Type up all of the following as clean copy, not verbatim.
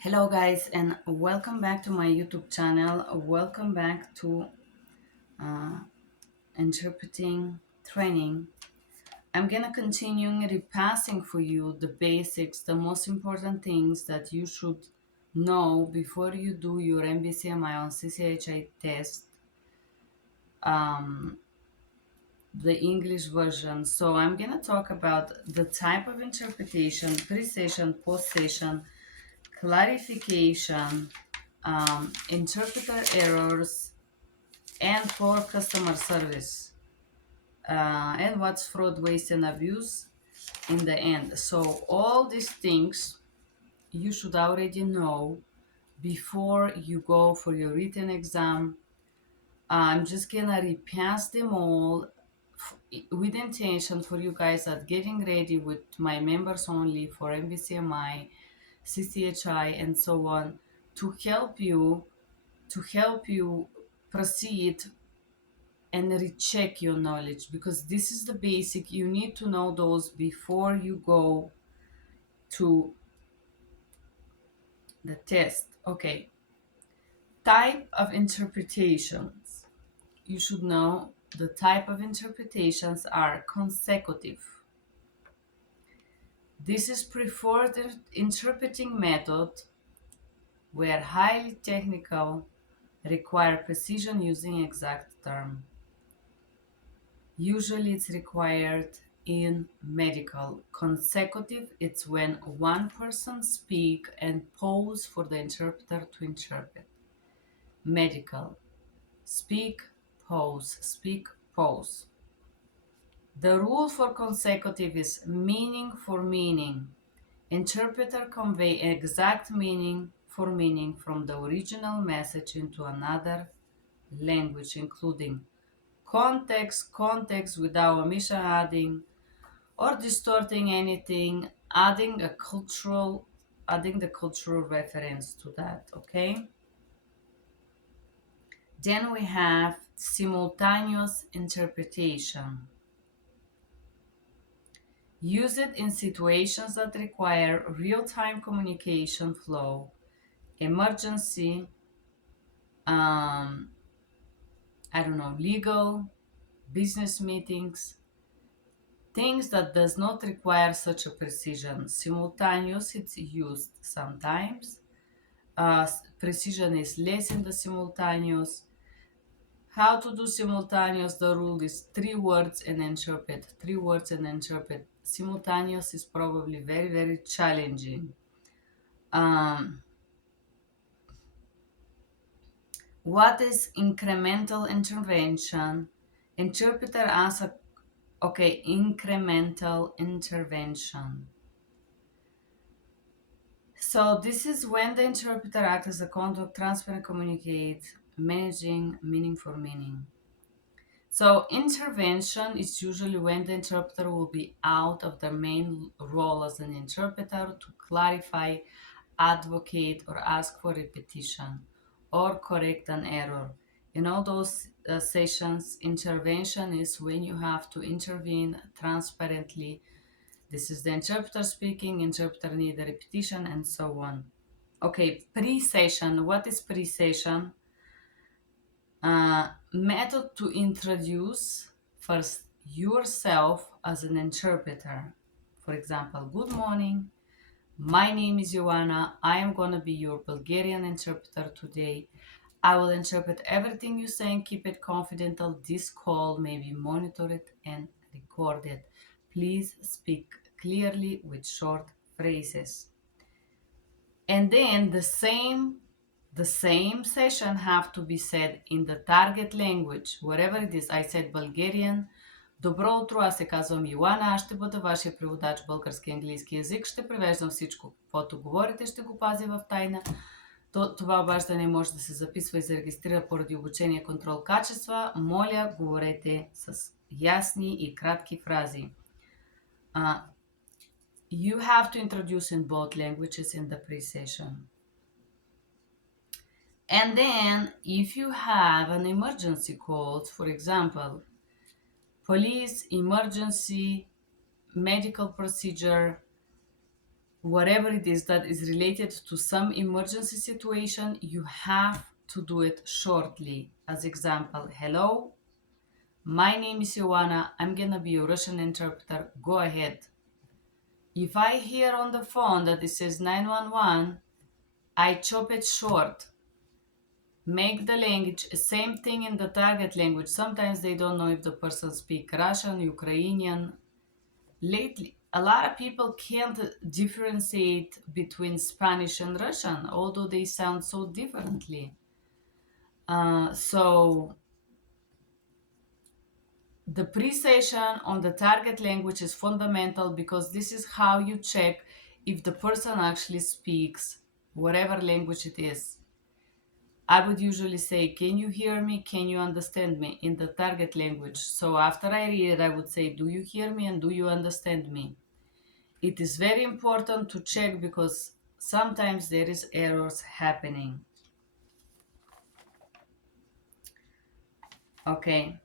Hello, guys, and welcome back to my YouTube channel. Welcome back to uh, interpreting training. I'm gonna continue repassing for you the basics, the most important things that you should know before you do your MBCMI on CCHI test, um, the English version. So I'm gonna talk about the type of interpretation, pre-session, post-session, clarification, interpreter errors, and poor customer service, and what's fraud, waste, and abuse in the end. So, all these things you should already know before you go for your written exam. I'm just gonna repass them all with intention for you guys that getting ready with my members only for MBCMI, CCHI, and so on to help you proceed and recheck your knowledge, because this is the basic. You need to know those before you go to the test. Okay, type of interpretations. You should know the type of interpretations are consecutive. This is preferred interpreting method where highly technical require precision using exact term. Usually it's required in medical. Consecutive, it's when one person speak and pause for the interpreter to interpret. Medical, speak, speak, pause. The rule for consecutive is meaning for meaning. Interpreter convey exact meaning for meaning from the original message into another language, including context without omission, adding or distorting anything, adding the cultural reference to that. Okay, then we have simultaneous interpretation. Use it in situations that require real-time communication flow, emergency, um, I don't know, legal, business meetings, things that does not require such a precision. Simultaneous, it's used sometimes. Precision is less in the simultaneous. How to do simultaneous? The rule is 3 words and interpret. 3 words and interpret. Simultaneous is probably very, very challenging. Um, what is incremental intervention? Interpreter answer. Okay, incremental intervention. So this is when the interpreter acts as a conduct, transfer and communicate, managing meaning for meaning. So intervention is usually when the interpreter will be out of their main role as an interpreter to clarify, advocate, or ask for repetition or correct an error. In all those sessions, intervention is when you have to intervene transparently. This is the interpreter speaking, interpreter need a repetition, and so on. Okay, pre-session. What is pre-session? Method to introduce first yourself as an interpreter. For example, good morning. My name is Joanna. I am going to be your Bulgarian interpreter today. I will interpret everything you say and keep it confidential. This call may be monitored and recorded. Please speak clearly with short phrases. And then the same session have to be said in the target language, wherever it is. I said Bulgarian. Добро утро, аз се казвам Йоана, аз ще бъда вашия преводач български и английски язик. Ще превеждам всичко, каквото говорите, ще го пазя в тайна. Това обаждане може да се записва и се регистрира поради обучение контрол качества. Моля, говорете с ясни и кратки фрази. You have to introduce in both languages in the pre-session. And then if you have an emergency call, for example, police, emergency, medical procedure, whatever it is that is related to some emergency situation, you have to do it shortly. As example, hello, my name is Ioana, I'm gonna be your Russian interpreter, go ahead. If I hear on the phone that it says 911, I chop it short. Make the language same thing in the target language. Sometimes they don't know if the person speak Russian, Ukrainian. Lately, a lot of people can't differentiate between Spanish and Russian, although they sound so differently. So the pre-session on the target language is fundamental because this is how you check if the person actually speaks whatever language it is. I would usually say, can you hear me? Can you understand me in the target language? So after I read it, I would say, do you hear me and do you understand me? It is very important to check because sometimes there is errors happening. Okay.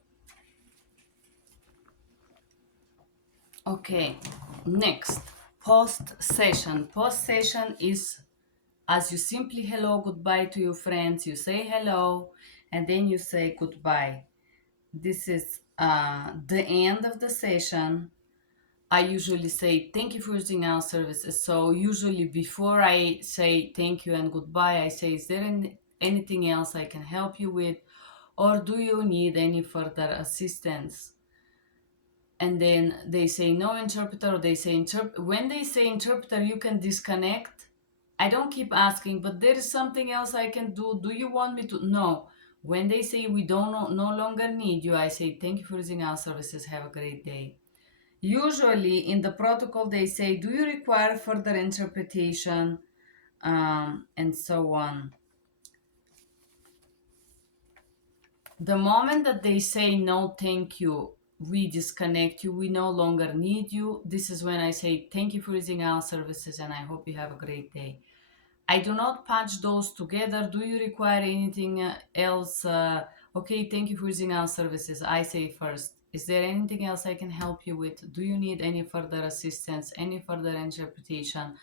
Okay. Next, post session. Post session is as you simply hello, goodbye to your friends. You say hello and then you say goodbye. This is the end of the session. I usually say thank you for using our services. So usually before I say thank you and goodbye, I say, is there anything else I can help you with? Or do you need any further assistance? And then they say no interpreter, or they say when they say interpreter, you can disconnect. I don't keep asking, but there is something else I can do. Do you want me to? No. When they say we don't no longer need you, I say thank you for using our services. Have a great day. Usually in the protocol, they say, do you require further interpretation? And so on. The moment that they say, no, thank you, we disconnect you, we no longer need you, this is when I say, thank you for using our services and I hope you have a great day. I do not patch those together. Do you require anything else? Okay, thank you for using our services. I say first, is there anything else I can help you with? Do you need any further assistance, any further interpretation?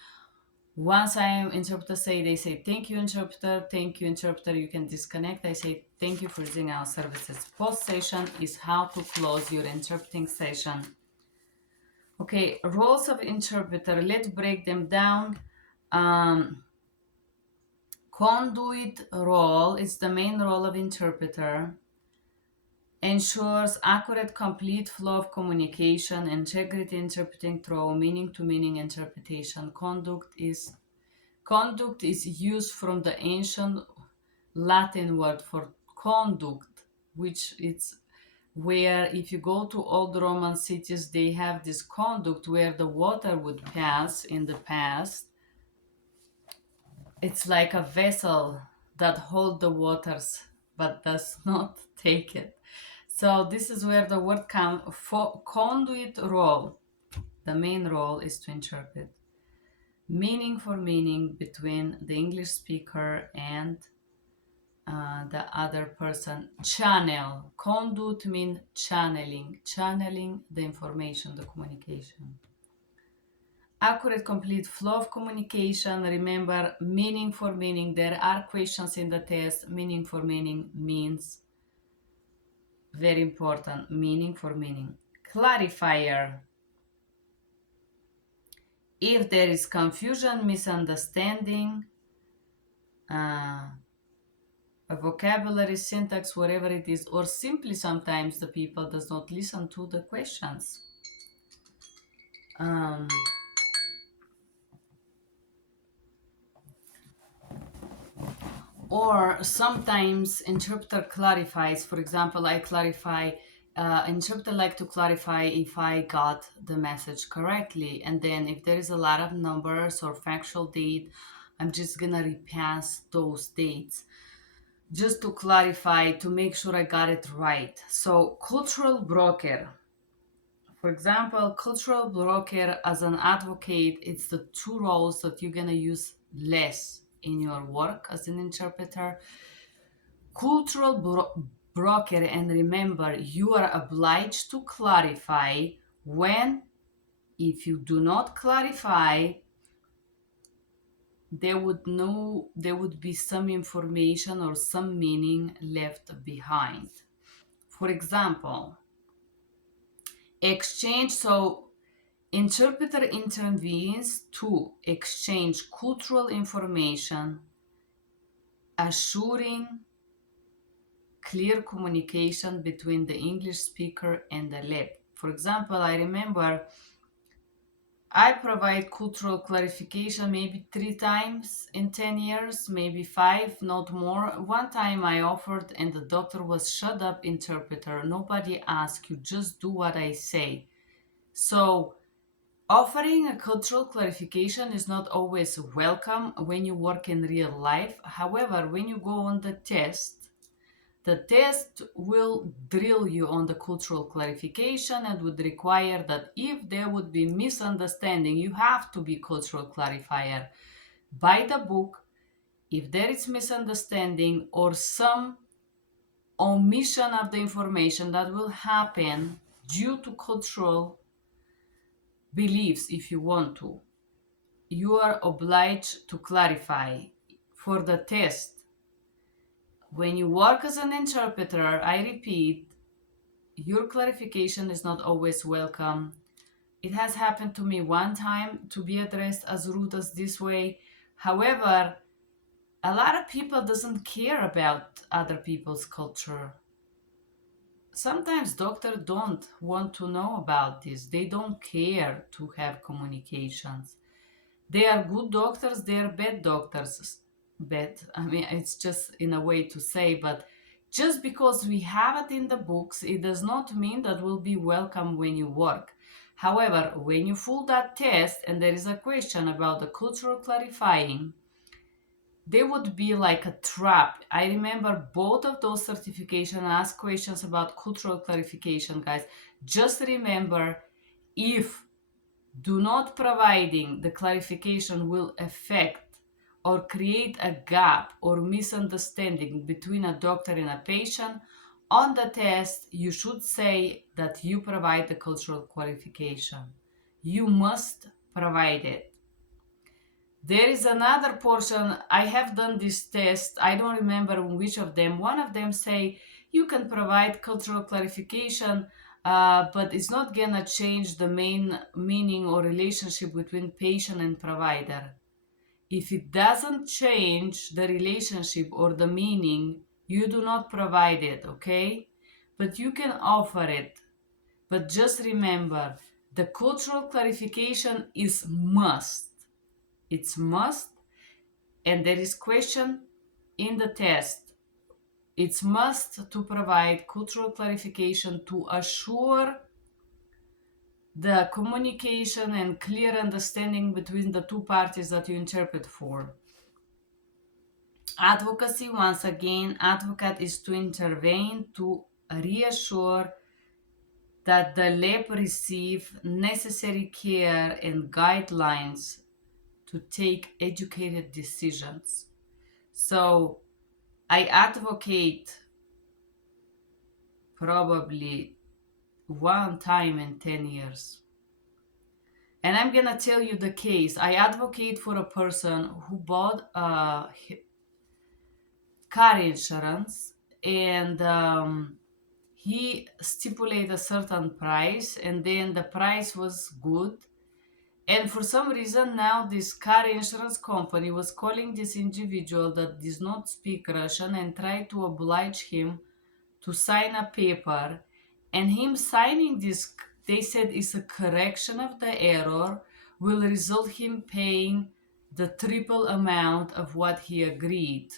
Once I am interpreter say, they say, thank you, interpreter, you can disconnect. I say, thank you for using our services. Post session is how to close your interpreting session. Okay, roles of interpreter, let's break them down. Conduit role is the main role of interpreter. Ensures accurate, complete flow of communication, integrity interpreting through meaning to meaning interpretation. Conduct is used from the ancient Latin word for conduct, which it's where if you go to old Roman cities, they have this conduct where the water would pass in the past. It's like a vessel that hold the waters but does not take it. So this is where the word comes for conduit role. The main role is to interpret meaning for meaning between the English speaker and the other person. Channel. Conduit means channeling the information, the communication. Accurate, complete flow of communication. Remember, meaning for meaning. There are questions in the test. Meaning for meaning means very important. Meaning for meaning. Clarifier. If there is confusion, misunderstanding, a vocabulary, syntax, whatever it is, or simply sometimes the people does not listen to the questions. Or sometimes interpreter clarifies. For example, I clarify. Interpreter like to clarify if I got the message correctly, and then if there is a lot of numbers or factual date, I'm just gonna repass those dates just to clarify to make sure I got it right. So cultural broker. For example, cultural broker as an advocate, it's the two roles that you're gonna use less in your work as an interpreter. Cultural broker, and remember, you are obliged to clarify when, if you do not clarify, there would be some information or some meaning left behind. For example, exchange. So interpreter intervenes to exchange cultural information, assuring clear communication between the English speaker and the lab. For example, I remember I provide cultural clarification maybe 3 times in 10 years, maybe five, not more. One time I offered, and the doctor was shut up, interpreter. Nobody asks you, just do what I say. So, offering a cultural clarification is not always welcome when you work in real life. However, when you go on the test will drill you on the cultural clarification and would require that if there would be misunderstanding, you have to be cultural clarifier. By the book, if there is misunderstanding or some omission of the information that will happen due to cultural beliefs, if you want to, you are obliged to clarify. For the test, when you work as an interpreter, I repeat, your clarification is not always welcome. It has happened to me one time to be addressed as rude as this way. However, a lot of people doesn't care about other people's culture. Sometimes doctors don't want to know about this. They don't care to have communications. They are good doctors, they are bad doctors. Bad, I mean, it's just in a way to say, but just because we have it in the books, it does not mean that will be welcome when you work. However, when you fill that test and there is a question about the cultural clarifying, they would be like a trap. I remember both of those certifications ask questions about cultural clarification, guys. Just remember, if do not providing the clarification will affect or create a gap or misunderstanding between a doctor and a patient, on the test you should say that you provide the cultural clarification. You must provide it. There is another portion. I have done this test. I don't remember which of them. One of them say you can provide cultural clarification, but it's not gonna change the main meaning or relationship between patient and provider. If it doesn't change the relationship or the meaning, you do not provide it, okay? But you can offer it. But just remember, the cultural clarification is must. It's must, and there is question in the test. It's must to provide cultural clarification to assure the communication and clear understanding between the two parties that you interpret for. Advocacy, once again, advocate is to intervene to reassure that the lab receive necessary care and guidelines to take educated decisions. So I advocate probably one time in 10 years. And I'm gonna tell you the case. I advocate for a person who bought car insurance, and he stipulated a certain price, and then the price was good. And for some reason, now this car insurance company was calling this individual that does not speak Russian and tried to oblige him to sign a paper. And him signing this, they said, is a correction of the error, will result him paying the triple amount of what he agreed.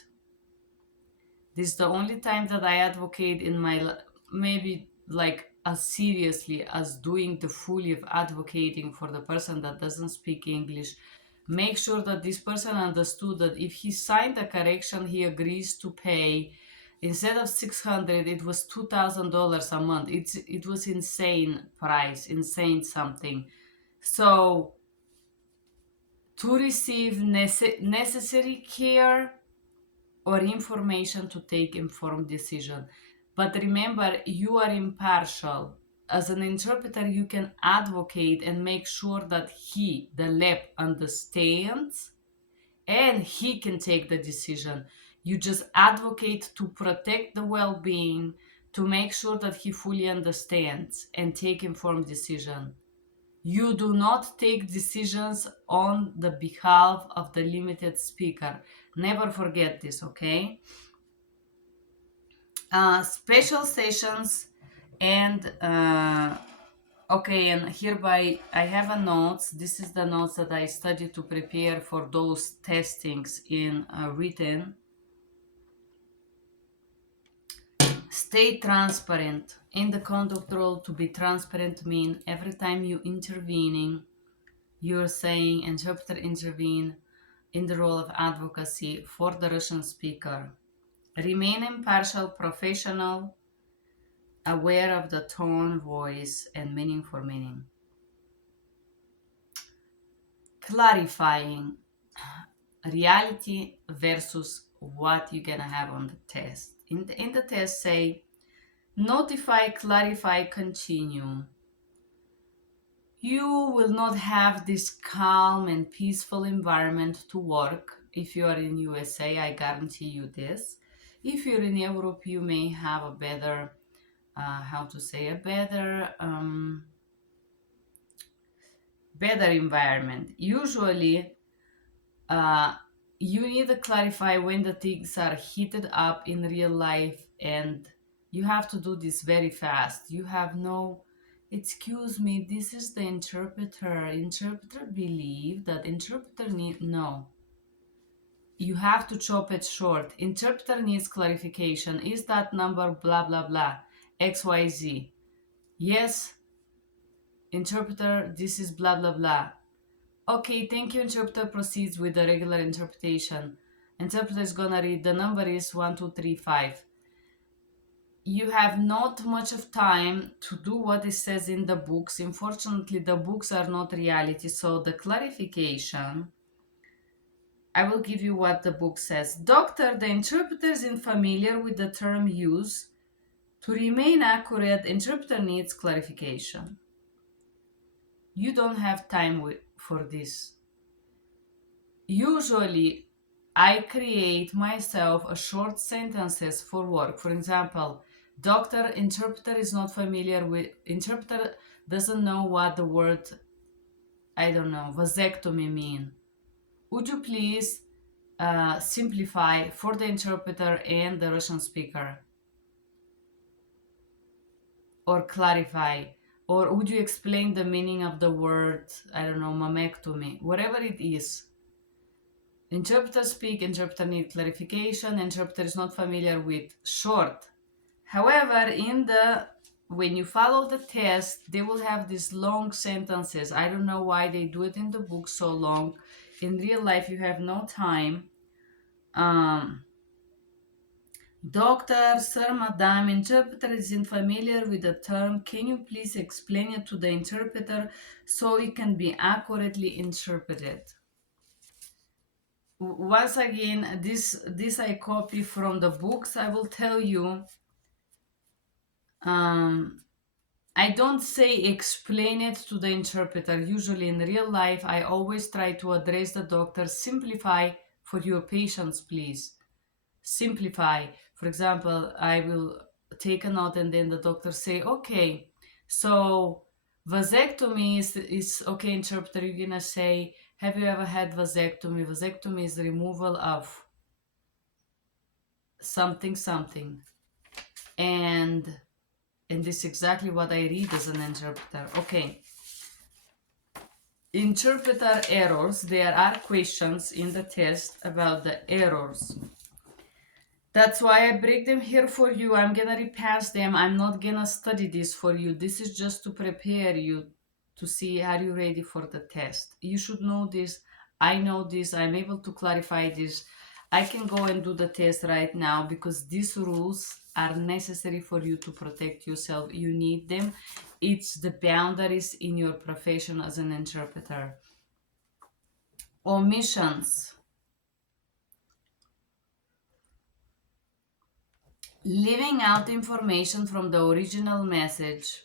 This is the only time that I advocate in my maybe like as seriously as doing the fully of advocating for the person that doesn't speak English. Make sure that this person understood that if he signed the correction, he agrees to pay. Instead of 600, it was $2,000 a month. It was insane price, insane something. So to receive necessary care or information to take informed decision. But remember, you are impartial. As an interpreter, you can advocate and make sure that he, the lab, understands and he can take the decision. You just advocate to protect the well-being, to make sure that he fully understands and take informed decision. You do not take decisions on the behalf of the limited speaker. Never forget this, okay? Special sessions and okay, and hereby I have a notes. This is the notes that I studied to prepare for those testings in written. Stay transparent. In the conduct role, to be transparent mean every time you intervening, you're saying interpreter intervene in the role of advocacy for the Russian speaker. Remain impartial, professional, aware of the tone, voice, and meaning for meaning. Clarifying reality versus what you're gonna have on the test. In the test, say notify, clarify, continue. You will not have this calm and peaceful environment to work if you are in USA. I guarantee you this. If you're in Europe, you may have a better, how to say, a better environment. Usually, uh, you need to clarify when the things are heated up in real life, and you have to do this very fast. You have no, excuse me, this is the interpreter. Interpreter believe that interpreter need, no. You have to chop it short. Interpreter needs clarification. Is that number blah blah blah XYZ? Yes, interpreter, this is blah blah blah. Okay, thank you. Interpreter proceeds with the regular interpretation. Interpreter is gonna read the number is 1235. You have not much of time to do what it says in the books. Unfortunately, the books are not reality. So the clarification, I will give you what the book says. Doctor, the interpreter is unfamiliar with the term use. To remain accurate, interpreter needs clarification. You don't have time for this. Usually, I create myself a short sentences for work. For example, doctor, interpreter is not familiar with, interpreter doesn't know what the word, I don't know, vasectomy mean. Would you please simplify for the interpreter and the Russian speaker? Or clarify? Or would you explain the meaning of the word, I don't know, mammectomy? Whatever it is. Interpreter speak, interpreter need clarification, interpreter is not familiar with short. However, when you follow the test, they will have these long sentences. I don't know why they do it in the book so long. In real life, you have no time. Doctor, sir, madam, interpreter is unfamiliar with the term. Can you please explain it to the interpreter so it can be accurately interpreted? Once again, this I copy from the books. I will tell you, I don't say explain it to the interpreter. Usually in real life, I always try to address the doctor. Simplify for your patients, please. Simplify. For example, I will take a note and then the doctor say, okay, so vasectomy is okay, interpreter, you're gonna say, have you ever had vasectomy? Vasectomy is the removal of something, something. And this is exactly what I read as an interpreter. Okay. Interpreter errors. There are questions in the test about the errors. That's why I break them here for you. I'm gonna repass them. I'm not gonna study this for you. This is just to prepare you to see are you ready for the test. You should know this. I know this. I'm able to clarify this. I can go and do the test right now because these rules are necessary for you to protect yourself. You need them. It's the boundaries in your profession as an interpreter. Omissions. Leaving out information from the original message.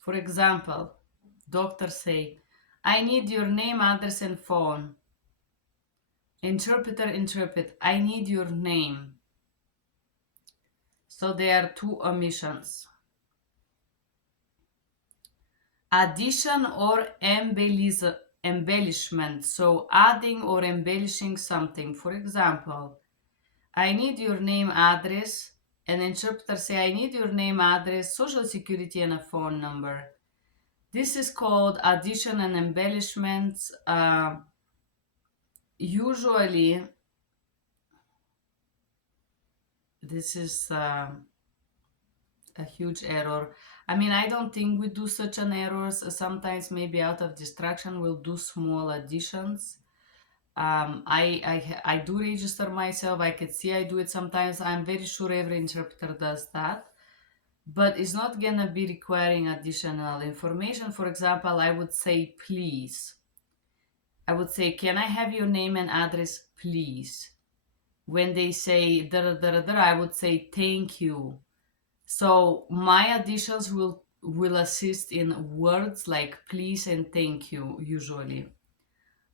For example, doctor say, I need your name, address, and phone. Interpreter, interpret. I need your name. So there are two omissions. Addition or embellishment. So adding or embellishing something. For example, I need your name, address. An interpreter say, I need your name, address, social security, and a phone number. This is called addition and embellishment. Usually, this is a huge error. I mean, I don't think we do such an errors. Sometimes maybe out of distraction we'll do small additions. I do register myself. I can see I do it sometimes. I'm very sure every interpreter does that. But it's not gonna be requiring additional information. For example, I would say please. I would say, can I have your name and address, please? When they say da da da, I would say thank you. So my additions will assist in words like please and thank you usually.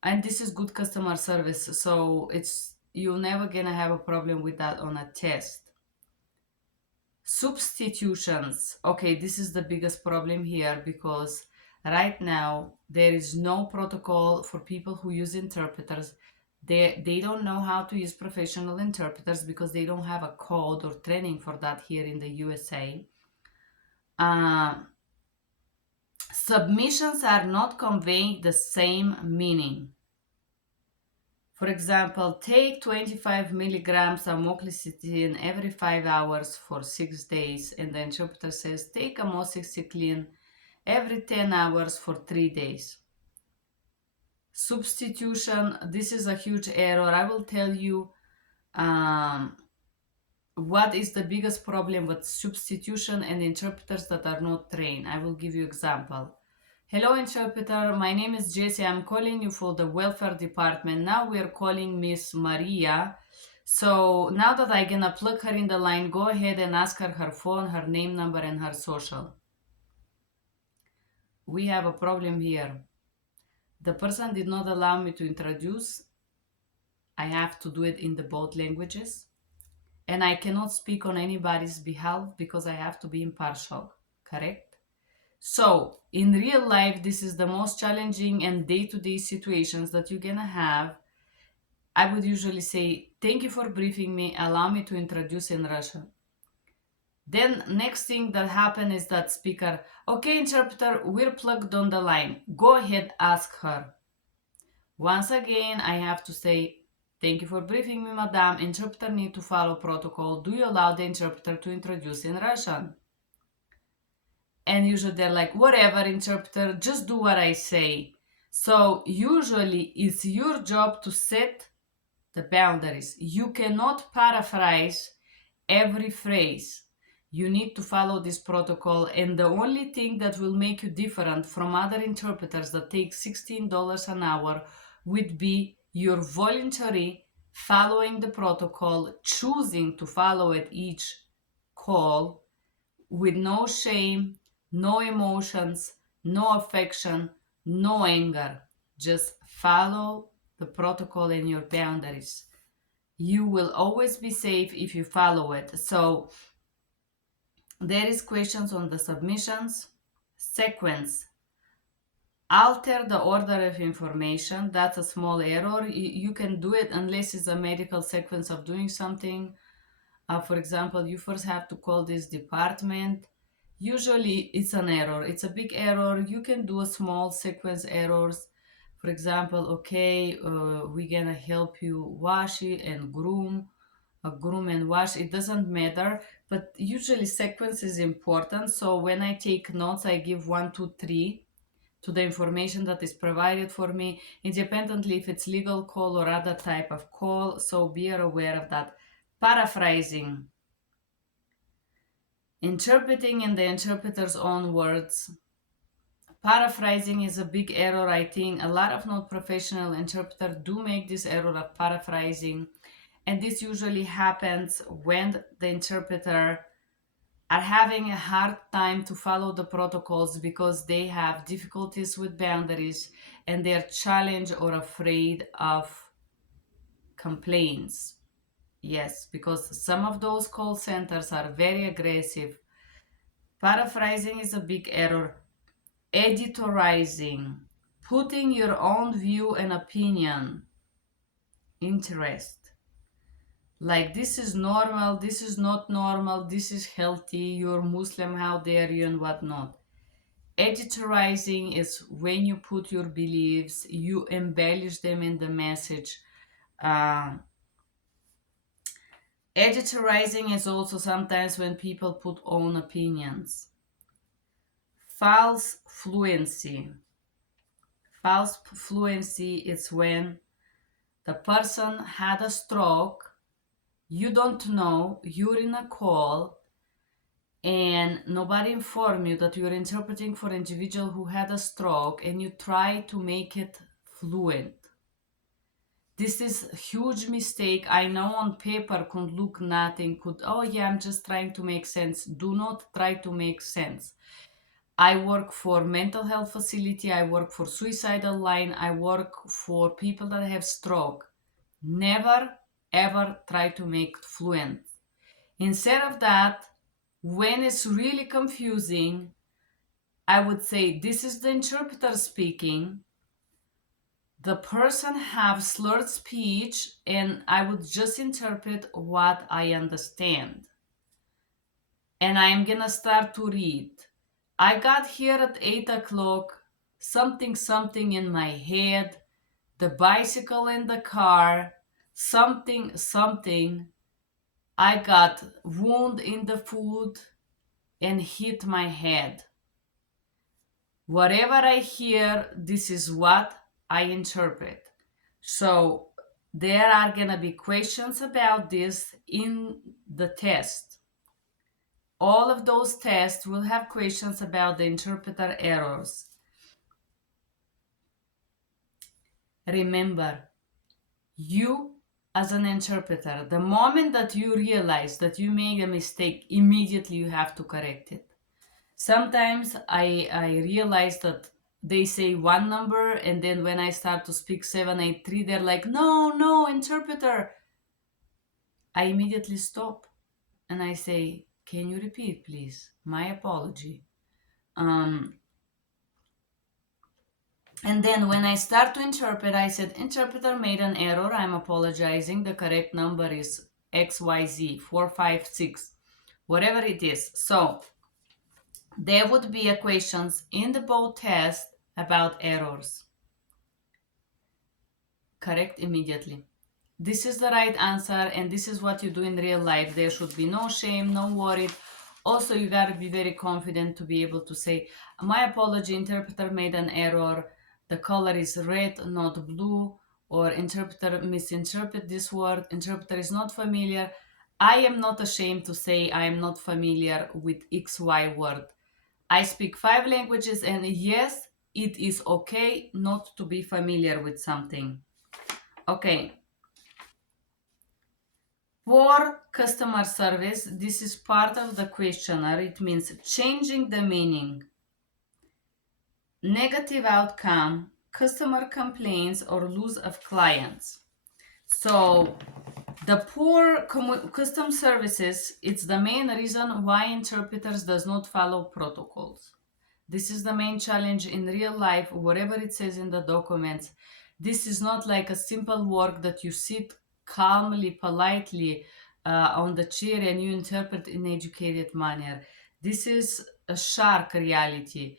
And this is good customer service, so it's you're never gonna have a problem with that on a test. Substitutions. Okay, this is the biggest problem here because right now there is no protocol for people who use interpreters. They don't know how to use professional interpreters because they don't have a code or training for that here in the USA. Uh, Submissions are not conveying the same meaning. For example, take 25 milligrams amoxicillin every 5 hours for 6 days, and the interpreter says take amoxicillin every 10 hours for 3 days. Substitution, this is a huge error. I will tell you what is the biggest problem with substitution and interpreters that are not trained. I will give you example. Hello interpreter, my name is Jessie. I'm calling you for the welfare department. Now we're calling Miss Maria. So now that I'm gonna plug her in the line, go ahead and ask her phone, her name, number, and her social. We have a problem here. The person did not allow me to introduce. I have to do it in the both languages. And I cannot speak on anybody's behalf because I have to be impartial, correct? So, in real life, this is the most challenging and day to day situations that you're gonna have. I would usually say, thank you for briefing me, allow me to introduce in Russian. Then, next thing that happened is that speaker, okay, interpreter, we're plugged on the line. Go ahead, ask her. Once again, I have to say, thank you for briefing me, madam. Interpreter need to follow protocol. Do you allow the interpreter to introduce in Russian? And usually they're like, whatever, interpreter, just do what I say. So usually it's your job to set the boundaries. You cannot paraphrase every phrase. You need to follow this protocol, and the only thing that will make you different from other interpreters that take $16 an hour would be your voluntary following the protocol, choosing to follow it each call with no shame, no emotions, no affection, no anger. Just follow the protocol and your boundaries. You will always be safe if you follow it. So there is questions on the submissions. Sequence. Alter the order of information. That's a small error. You can do it unless it's a medical sequence of doing something. For example, you first have to call this department. Usually it's an error. It's a big error. You can do a small sequence errors. For example, okay, we're gonna help you wash it and groom and wash. It doesn't matter, but usually sequence is important. So when I take notes, I give 1, 2, 3 to the information that is provided for me, independently if it's legal call or other type of call. So be aware of that. Paraphrasing. Interpreting in the interpreter's own words. Paraphrasing is a big error. I think a lot of non-professional interpreters do make this error of paraphrasing. And this usually happens when the interpreter are having a hard time to follow the protocols because they have difficulties with boundaries and they're challenged or afraid of complaints. Yes, because some of those call centers are very aggressive. Paraphrasing is a big error. Editorizing, putting your own view and opinion, interest. Like, this is normal, this is not normal, this is healthy, you're Muslim, how dare you, and whatnot. Editorizing is when you put your beliefs, you embellish them in the message. Uh, Editorizing is also sometimes when people put own opinions. False fluency. False fluency is when the person had a stroke, you don't know, you're in a call, and nobody informed you that you're interpreting for an individual who had a stroke, and you try to make it fluent. This is a huge mistake. I know on paper could look nothing, oh yeah, I'm just trying to make sense. Do not try to make sense. I work for mental health facility, I work for suicidal line, I work for people that have stroke. Never ever try to make it fluent. Instead of that, when it's really confusing, I would say this is the interpreter speaking. The person have slurred speech, and I would just interpret what I understand. And I'm gonna start to read. I got here at 8 o'clock, something in my head, the bicycle in the car, something. I got wound in the foot and hit my head. Whatever I hear, this is what I interpret. So there are gonna be questions about this in the test. All of those tests will have questions about the interpreter errors. Remember, you as an interpreter, the moment that you realize that you made a mistake, immediately you have to correct it. Sometimes I realize that they say one number, and then when I start to speak 783, they're like, no, interpreter. I immediately stop and I say, can you repeat, please? My apology. And then when I start to interpret, I said, interpreter made an error. I'm apologizing. The correct number is XYZ 456, whatever it is. So there would be a questions in the both test about errors. Correct immediately. This is the right answer, and this is what you do in real life. There should be no shame, no worry. Also, you got to be very confident to be able to say, my apology, interpreter made an error. The color is red, not blue, or interpreter misinterpret this word. Interpreter is not familiar. I am not ashamed to say I am not familiar with XY word. I speak 5 languages, and yes, it is okay not to be familiar with something. Okay. For customer service, this is part of the questionnaire. It means changing the meaning, negative outcome, customer complaints, or loss of clients. So the poor custom services, it's the main reason why interpreters does not follow protocols. This is the main challenge in real life, whatever it says in the documents. This is not like a simple work that you sit calmly, politely on the chair and you interpret in educated manner. This is a shark reality.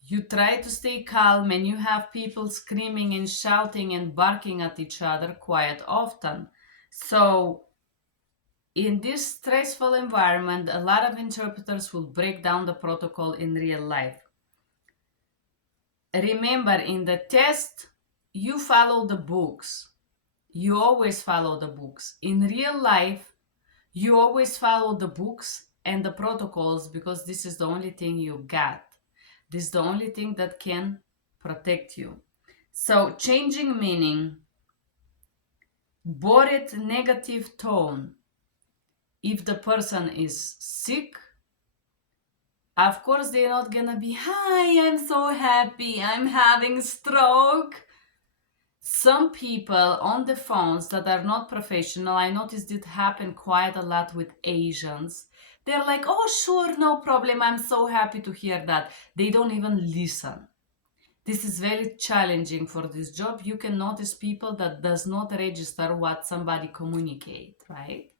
You try to stay calm and you have people screaming and shouting and barking at each other quite often. So in this stressful environment, a lot of interpreters will break down the protocol in real life. Remember, in the test, you follow the books. You always follow the books. In real life, you always follow the books and the protocols because this is the only thing you got. This is the only thing that can protect you. So, changing meaning, borrowed negative tone. If the person is sick, of course they're not gonna be, hi, I'm so happy, I'm having stroke. Some people on the phones that are not professional, I noticed it happen quite a lot with Asians. They're like, oh, sure, no problem. I'm so happy to hear that. They don't even listen. This is very challenging for this job. You can notice people that does not register what somebody communicate, right?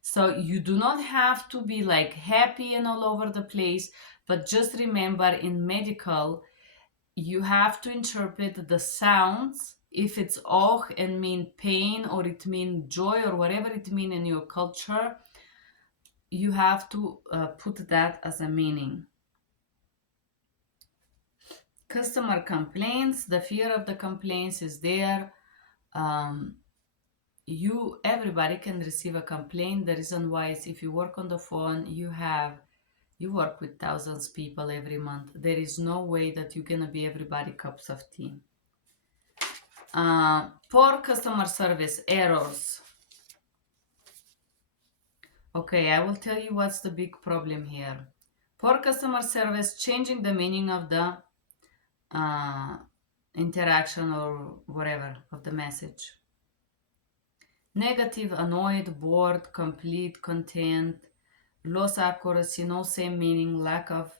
So you do not have to be like happy and all over the place, but just remember in medical, you have to interpret the sounds. If it's oh and mean pain, or it mean joy, or whatever it mean in your culture, you have to put that as a meaning. Customer complaints, the fear of the complaints is there. Um, Everybody can receive a complaint. The reason why is if you work on the phone, you work with thousands of people every month. There is no way that you're gonna be everybody cups of tea. Poor customer service errors. Okay, I will tell you what's the big problem here. Poor customer service, changing the meaning of the interaction or whatever of the message. Negative, annoyed, bored, complete, content, loss accuracy, no same meaning, lack of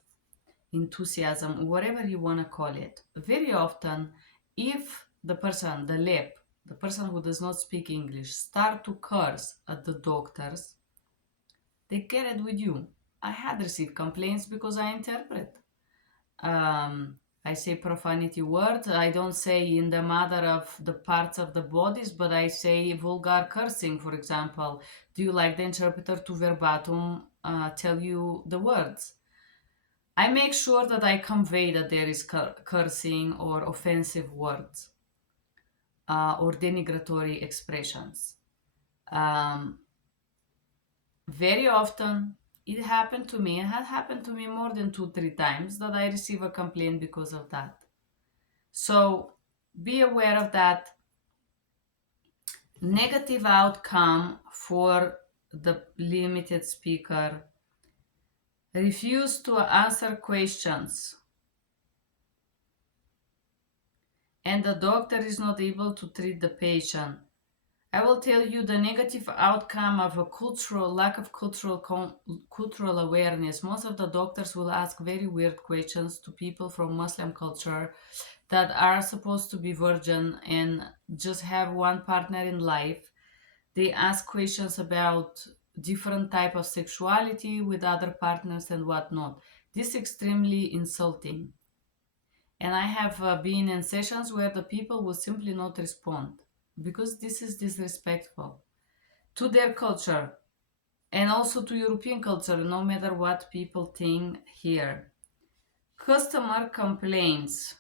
enthusiasm, whatever you want to call it. Very often, if the person who does not speak English, start to curse at the doctors, they get it with you. I had received complaints because I interpret. I say profanity words. I don't say in the matter of the parts of the bodies, but I say vulgar cursing, for example. Do you like the interpreter to verbatim tell you the words? I make sure that I convey that there is cursing or offensive words or denigratory expressions. Um, Very often, it happened to me. It had happened to me more than 2, 3 times that I receive a complaint because of that. So be aware of that. Negative outcome for the limited speaker. Refuse to answer questions. And the doctor is not able to treat the patient. I will tell you the negative outcome of a lack of cultural awareness. Most of the doctors will ask very weird questions to people from Muslim culture that are supposed to be virgin and just have one partner in life. They ask questions about different type of sexuality with other partners and whatnot. This is extremely insulting. And I have been in sessions where the people will simply not respond because this is disrespectful to their culture and also to European culture, no matter what people think here. Customer complaints.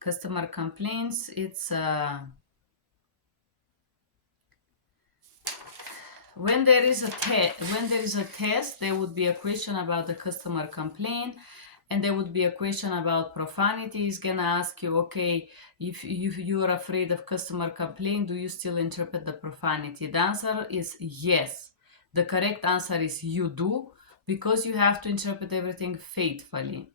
Customer complaints, it's when there is a test, there would be a question about the customer complaint, and there would be a question about profanity. He's gonna ask you, okay, if you are afraid of customer complaint, do you still interpret the profanity? The answer is yes. The correct answer is you do, because you have to interpret everything faithfully.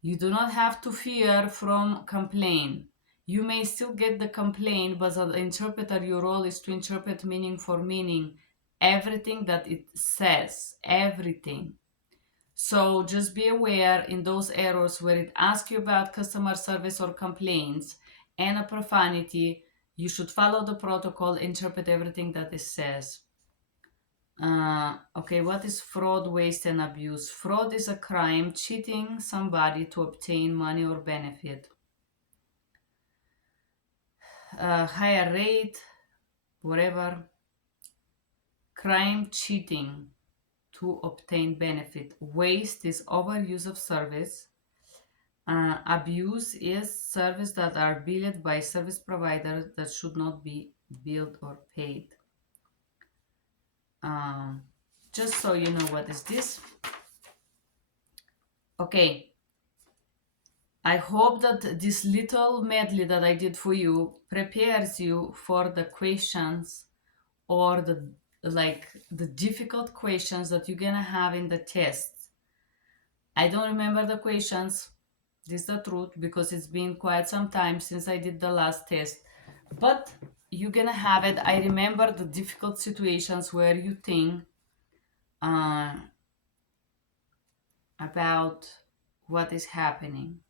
You do not have to fear from complaint. You may still get the complaint, but as an interpreter, your role is to interpret meaning for meaning, everything that it says, everything. So just be aware in those errors where it asks you about customer service or complaints and a profanity, you should follow the protocol, interpret everything that it says. Okay, what is fraud, waste, and abuse? Fraud is a crime, cheating somebody to obtain money or benefit. Higher rate, whatever. Crime, cheating to obtain benefit. Waste is overuse of service. Abuse is service that are billed by service providers that should not be billed or paid. Just so you know what is this. Okay. I hope that this little medley that I did for you prepares you for the questions or the like the difficult questions that you're gonna have in the test. I don't remember the questions. This is the truth because it's been quite some time since I did the last test. But you're gonna have it. I remember the difficult situations where you think uh, about what is happening.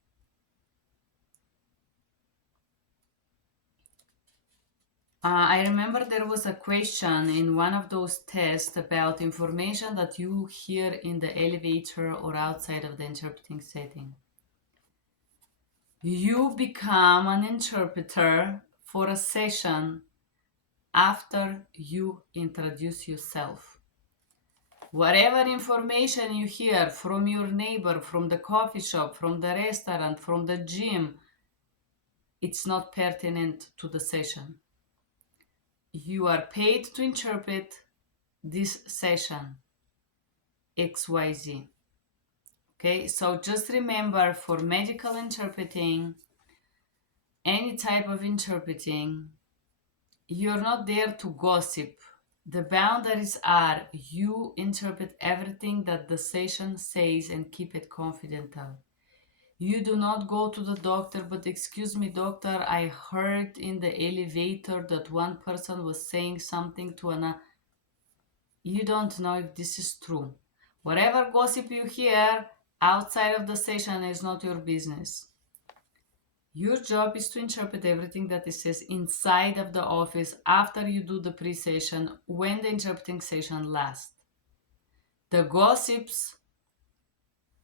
I remember there was a question in one of those tests about information that you hear in the elevator or outside of the interpreting setting. You become an interpreter for a session after you introduce yourself. Whatever information you hear from your neighbor, from the coffee shop, from the restaurant, from the gym, it's not pertinent to the session. You are paid to interpret this session, XYZ. Okay, so just remember, for medical interpreting, any type of interpreting, you're not there to gossip. The boundaries are you interpret everything that the session says and keep it confidential. You do not go to the doctor, but excuse me, doctor, I heard in the elevator that one person was saying something to another. You don't know if this is true. Whatever gossip you hear outside of the session is not your business. Your job is to interpret everything that it says inside of the office after you do the pre-session when the interpreting session lasts. The gossips,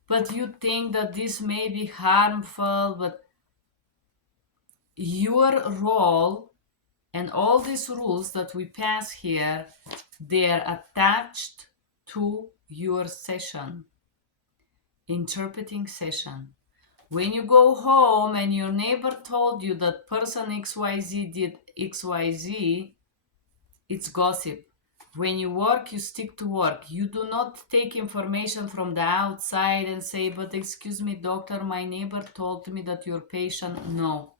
but you think that this may be harmful, but your role and all these rules that we pass here, they are attached to your session, interpreting session. When you go home and your neighbor told you that person XYZ did XYZ, it's gossip. When you work, you stick to work. You do not take information from the outside and say, but excuse me, doctor, my neighbor told me that you're patient. No.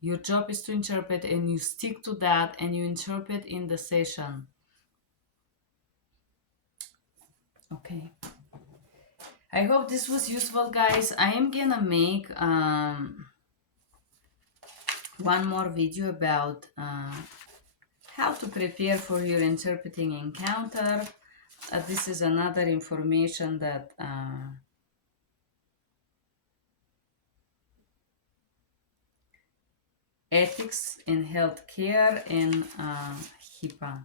Your job is to interpret and you stick to that and you interpret in the session. Okay. I hope this was useful, guys. I am gonna make one more video about how to prepare for your interpreting encounter. This is another information that ethics in healthcare and HIPAA.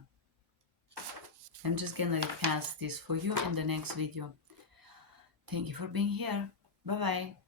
I'm just gonna recast this for you in the next video. Thank you for being here. Bye bye.